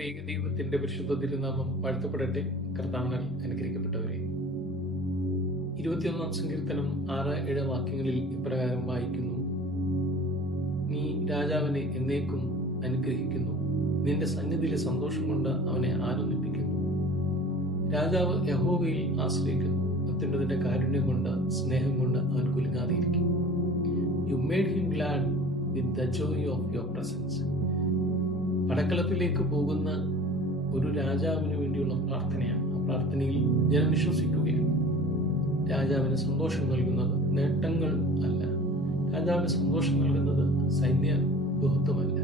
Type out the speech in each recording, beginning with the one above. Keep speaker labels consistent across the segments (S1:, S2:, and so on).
S1: ദൈവത്തിന്റെ പരിശുദ്ധ തിരുനാമം വാഴ്ത്തപ്പെടട്ടെ. കർത്താവിനാൽ അനുഗ്രഹിക്കപ്പെട്ടവരെ. ഇരുപത്തിയൊന്നാം സങ്കീർത്തനം ആറ് ഏഴ് വാക്യങ്ങളിൽ ഇപ്രകാരം വായിക്കുന്നു. നീ രാജാവിനെ എന്നേക്കും അനുഗ്രഹിക്കുന്നു. നിന്റെ സന്നിധിയിലെ സന്തോഷം കൊണ്ട് അവനെ ആനന്ദിപ്പിക്കുന്നു. രാജാവ് യഹോവയിൽ ആശ്രയിക്കുന്നു. അത്യുന്നതിന്റെ കാരുണ്യം കൊണ്ട് സ്നേഹം കൊണ്ട് അവൻ കുലുങ്ങാതിരിക്കും you made him glad with the joy of your presence പടക്കളത്തിലേക്ക് പോകുന്ന ഒരു രാജാവിന് വേണ്ടിയുള്ള പ്രാർത്ഥനയാണ്. ആ പ്രാർത്ഥനയിൽ ജനം വിശ്വസിക്കുകയാണ്. രാജാവിന് സന്തോഷം നൽകുന്നത് നേട്ടങ്ങൾ അല്ല. രാജാവിന് സന്തോഷം നൽകുന്നത് സൈന്യ ബഹുത്വമല്ല.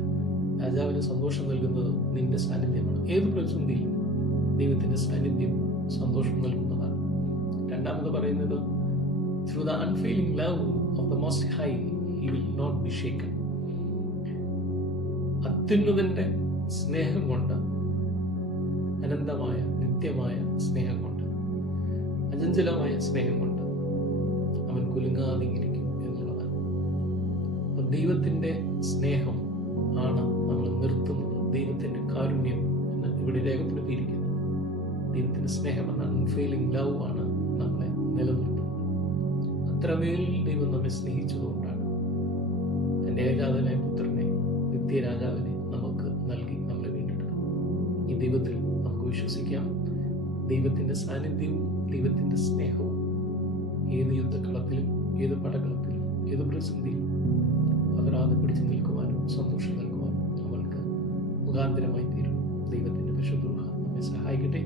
S1: രാജാവിന് സന്തോഷം നൽകുന്നത് നിന്റെ സാന്നിധ്യമാണ്. ഏത് പ്രതിസന്ധിയിലും ദൈവത്തിന്റെ സാന്നിധ്യം സന്തോഷം നൽകുന്നതാണ്. രണ്ടാമത് പറയുന്നത് through the unfailing love of the most high he will not be shaken അത്യുന്നതന്റെ സ്നേഹം കൊണ്ട് അനന്തമായ നിത്യമായ സ്നേഹം കൊണ്ട് അജഞ്ചലമായ സ്നേഹം കൊണ്ട് അവൻ കുലുങ്ങാതിങ്ങിരിക്കും എന്നുള്ളതാണ്. ദൈവത്തിന്റെ സ്നേഹം ആണ് നമ്മൾ നിർത്തുന്നത്. ദൈവത്തിന്റെ കാരുണ്യം എന്ന് ഇവിടെ രേഖപ്പെടുത്തിയിരിക്കുന്നത് ദൈവത്തിന്റെ സ്നേഹം എന്ന അൺഫെയിലിംഗ് ലവ് ആണ് നമ്മളെ നിലനിർത്തുന്നത്. അത്രമേൽ ദൈവം നമ്മെ സ്നേഹിച്ചതുകൊണ്ടാണ്. തന്റെ പുത്രനെ നിത്യരാജാവിനെ നമുക്ക് നൽകി നമ്മളെ വീണ്ടെടുക്കും ഈ ദൈവത്തിൽ നമുക്ക് വിശ്വസിക്കാം. ദൈവത്തിന്റെ സാന്നിധ്യവും ദൈവത്തിന്റെ സ്നേഹവും ഏത് യുദ്ധക്കളത്തിലും ഏത് പടകളത്തിലും ഏത് പ്രതിസന്ധിയിലും പതരാതെ പിടിച്ചു നിൽക്കുവാനും സന്തോഷം നൽകുവാനും നമ്മൾക്ക് മുഖാന്തരമായി തീരും. ദൈവത്തിന്റെ വിശുദ്ധ നമ്മെ സഹായിക്കട്ടെ.